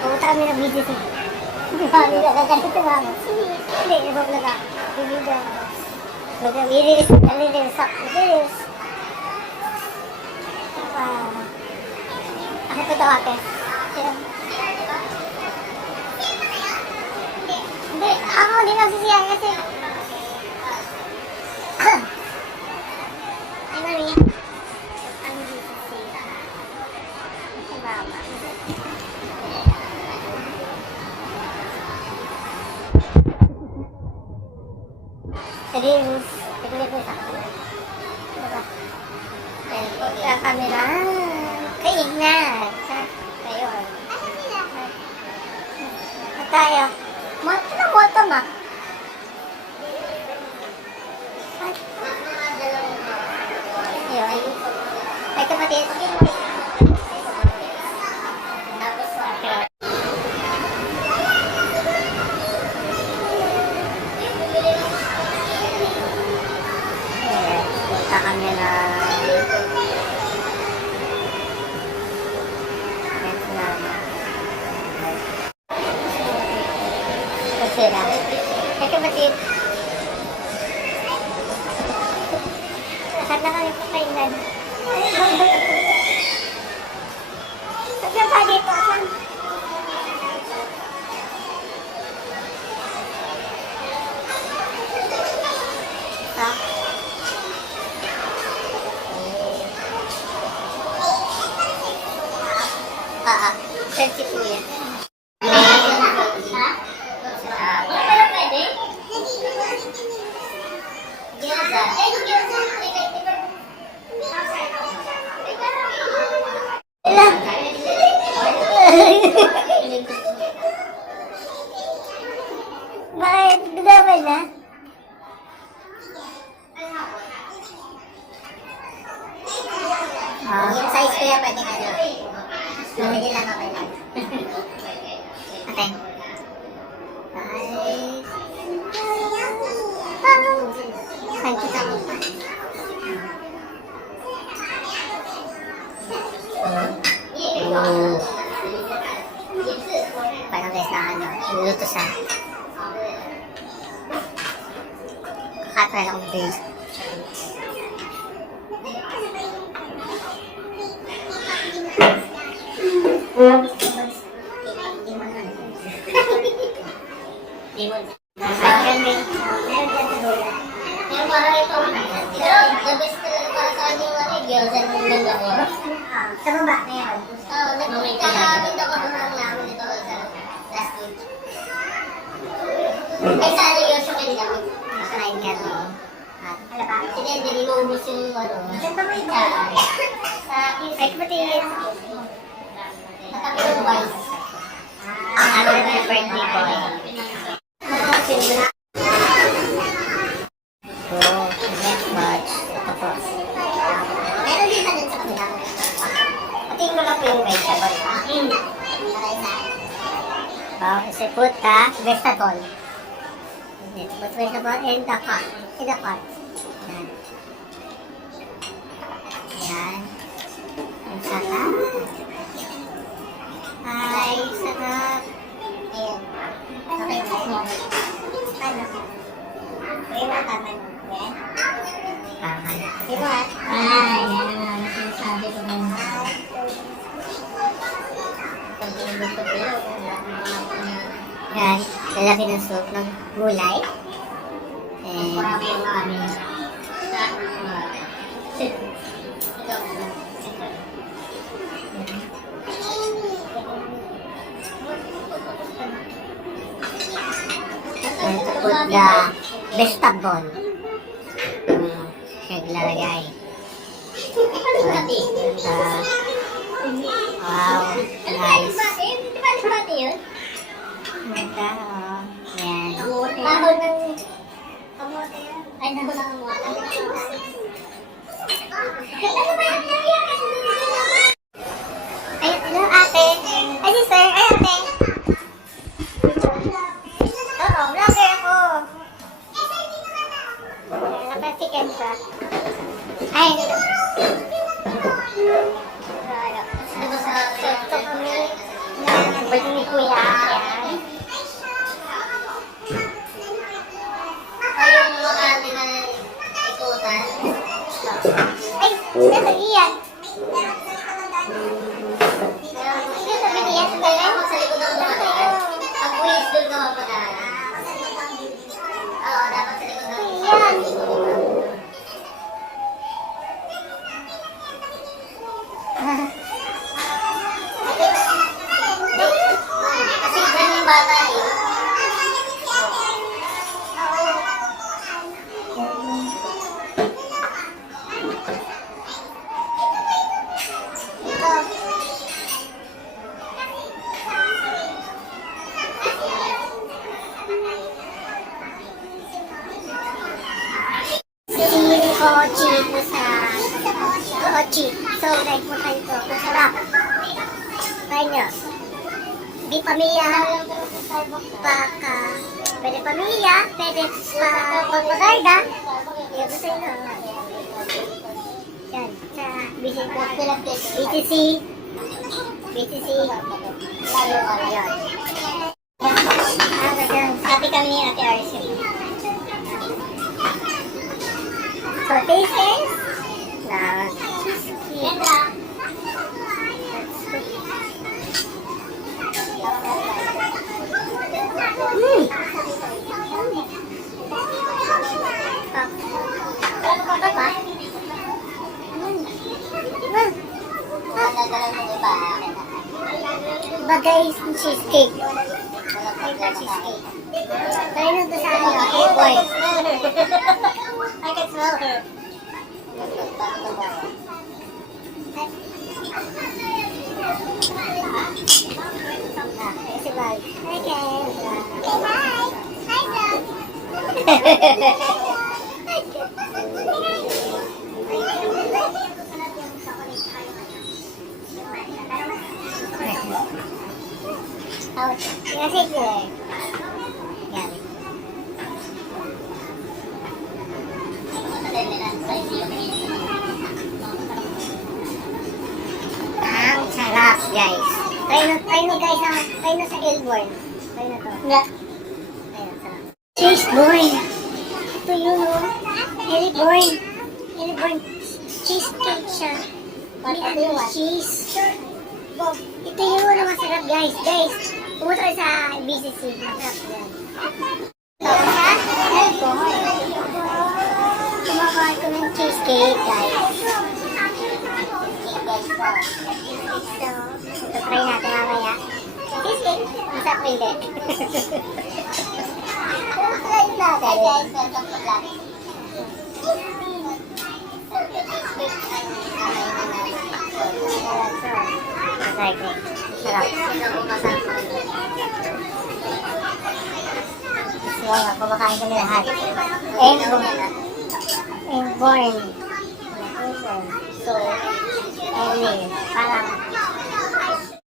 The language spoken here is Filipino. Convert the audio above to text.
Pumunta kami ng video sa... Mami, nagagalit na mami. Hindi, nag-vlog ako. Video ako. Nag-release ako. Ako ito daw ate. Hindi, ako hindi lang sisiyang kasi... Ay, mami. Ang dito siya. Sa baba. Serius, tignan ko sa camera. Diba? Ayan po, sa camera. Kaingat. Kayo. Tayo. Moto na moto ma. Ayun. Ay kapatid. Sa camera. Sila. Ay kapatid. Lahat na kami papainan. Saan pa dito? Saan? Ha? Sensi po yan. Bakit? Gagawin na? Yung size ko yan, pwede nga nyo. Pwede lang ako lang. Okay. Saan kita mo pa? Parang guys na ano, luto siya. Kakatry akong beef. The best talaga para sa akin yung gyoza ng ganda ko. Sa baba na yan? Oo, nagkakabit ako ng namin dito sa last week. Ay, sa ano yun, sukin lang. Nakarain ka rin. Ano ba? Sige, hindi niluubos yung ano. Saan ba may daan? Sa akin, ay kapatid. Natabi yung boys. Ang ano na birthday boy. Next batch. Ito po. Meron din pa din sa kanila. Patingin ko lang po yung vegetable. Kasi put ka vegetable. Put vegetable in the pot. In the pot. Yan. Yan. Ang sarap. Ay, sarap. Ayan. Okay. Ano? Ay, mataman. Yan. Diba? Ay, yan. Sinasabi ko na. Yan. Lalaki ng soup ng gulay. And marami yung aming and to put the vegetable. Siya ilalagay. Wow, nice. Ganda, oh. Yan. Kahon ng kamote yan. Ay, kahon ng kamote. Ay, hello ate. Ay, sister. Ay, ate. Oo, vlogger ako. Nakasik chicken siya. Ay! Ito kami na birthday ni Kuya. Ayan. Yung mga na ikutan. Ay! Ito iyan! Ito iyan! Sandali ako sa likod ng mga. Pag buwis doon ka mapagana. Oo, dapat sa likod ng iyan! Kasi dyan yung bata eh. Kochi po sa Kochi. So, like po tayo ito. Masarap. Try nyo. Di pamilya. Pwede pamilya. Pwede pagpagarda. Yung gusto nyo. Yan. Sa BTC. BTC. Yan. Happy kami ni Ate Arcel. So, this is cheesecake. Bagay yung cheesecake. Cheesecake. Try na ito sa ano, hey boy. I can smell her. Ang sarap, guys. Try no guys, try no sa Elborn. Try na to. Yeah. Ayun, sarap. Cheese boy. Ito yun, oh. Elborn. Cheesecake siya. May cheese. Ito yun na masarap, guys. Guys, pumunta kayo sa BCC. Masarap yan. Ito sa Elborn. Kumakain ko ng cheesecake, guys. So, try natin mamaya. Cheesecake, masarap hindi. Try natin. Guys, welcome to vlog. Sarap. Kumakain kami lahat. And born. So, parang